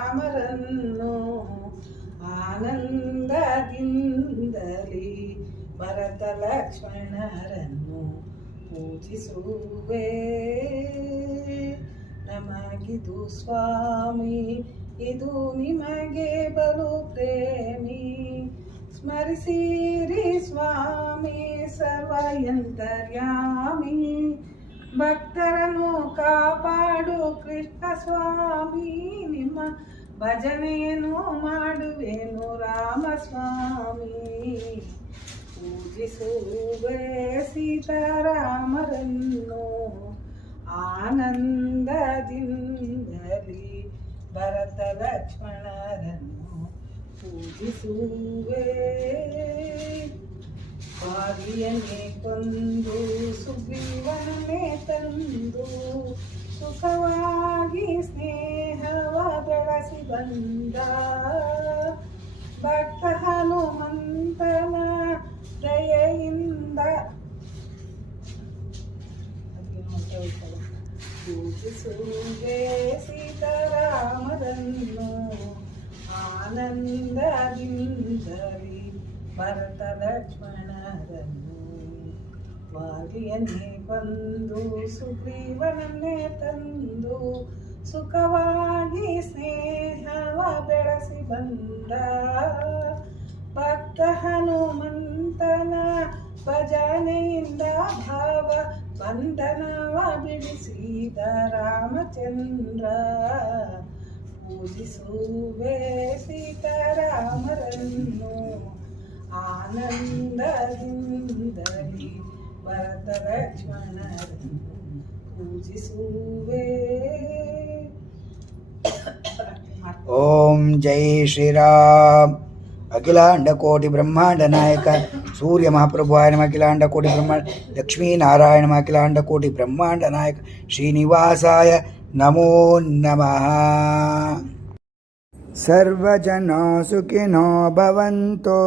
ಸೀತಾರಾಮರನ್ನು ಆನಂದದಿಂದಲಿ ಭರತ ಲಕ್ಷ್ಮಣರನ್ನು ಪೂಜಿಸುವೆ. ನಮಗಿದು ಸ್ವಾಮಿ ಇದು ನಿಮಗೆ ಬಲು ಪ್ರೇಮಿ, ಸ್ಮರಿಸಿರಿ ಸ್ವಾಮಿ ಸರ್ವಯಂತರ್ಯಾಮಿ. ಭಕ್ತರನ್ನು ಕಾಪಾಡು ಕೃಷ್ಣ ಸ್ವಾಮಿ, ನಿಮ್ಮ ಭಜನೆಯನ್ನು ಮಾಡುವೆನು ರಾಮಸ್ವಾಮಿ. ಪೂಜಿಸುವೆ ಸೀತಾರಾಮರನ್ನು ಆನಂದದಿಂದಲಿ ಭರತ ಲಕ್ಷ್ಮಣರನ್ನು ಪೂಜಿಸುವೆ. ಬಾಲಿಯನ್ನೇ ಕೊಂದು ಸುಗ್ರೀವನನ್ನೇ ತಂದು ಸುಖವಾಗಿ ಸ್ನೇಹವ ಬೆಳೆಸಿ ಬಂದ ಭಕ್ತ ಹನುಮಂತನ ದಯೆಯಿಂದ ಪೂಜಿಸುವೆ ಸೀತಾರಾಮರನ್ನು ಆನಂದದಿಂದಲಿ ಭರತ ಲಕ್ಷ್ಮಣರನ್ನು. ವಾಲಿಯನ್ನೇ ಕೊಂದು ಸುಗ್ರೀವನನ್ನೇ ತಂದು ಸುಖವಾಗಿ ಸ್ನೇಹವ ಬೆಳೆಸಿ ಬಂದ ಭಕ್ತ ಹನುಮಂತನ ಭಜನೆಯಿಂದ ಭಾವ ಬಂಧನವ ಬಿಡಿಸಿದ ರಾಮಚಂದ್ರ. ಪೂಜಿಸುವೆ ಸೀತಾರಾಮರನ್ನು ಆನಂದದಿಂದಲಿ ಭರತ ಲಕ್ಷ್ಮಣರನ್ನು ಪೂಜಿಸುವೆ. ಓಂ ಜೈ ಶ್ರೀರಾಮ್. ಅಖಿಲಾಂಡ ಕೋಟಿ ಬ್ರಹ್ಮಾಂಡ ನಾಯಕ ಸೂರ್ಯ ಮಹಾಪ್ರಭುವಾಯ ನಮಃ. ಅಖಿಲಾಂಡ ಕೋಟಿ ಬ್ರಹ್ಮಾಂಡ ಲಕ್ಷ್ಮೀನಾರಾಯಣ ನಮಃ. ಅಖಿಲಾಂಡ ಕೋಟಿ ಬ್ರಹ್ಮಾಂಡ ನಾಯಕ ಶ್ರೀನಿವಾಸಾಯ ನಮೋ ನಮಃ. ಸರ್ವಜನೋ ಸುಖಿನೋ ಭವಂತು.